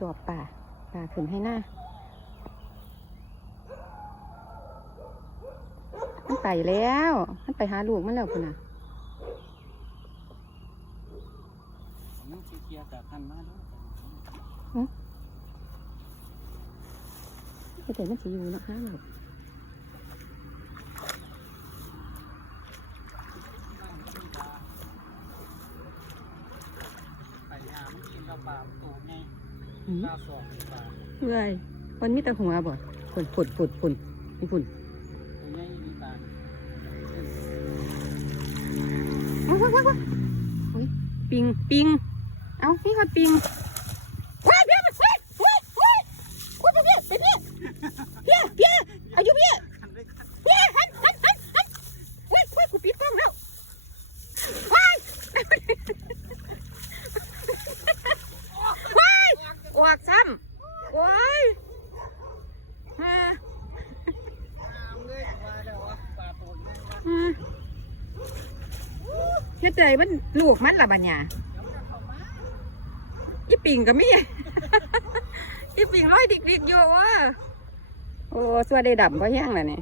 จอบป่าขึ้นให้หน้ามันไปแล้วมันไปหาลูกมันแล้วคุณน่ะมันเคลียร์จากท่านมาด้วยแต่มันสิอยู่เนาะฮะลูกไปหาไม่กินกับปลาตัวไงปลาสองปลาเฮ้ยมันมีแต่หัวบ่ฝุ่นมีฝุ่นตัวใหญ่มีปลาว้าปิงเอ้านี่ค่ะปิงว้ายเบี้ยมาสิว้ายคุณไปพี่อายุพี่หันว้ายกูปิดกล้องแล้วว้ายออกซ้ำโอ้ยเฮ็ดใจมันลูกมันละบัญญาอีปิงก็มีอีปิงร้อยดิกอยู่วะโอ้สวัสดีดำก็แห้งแล้วนี่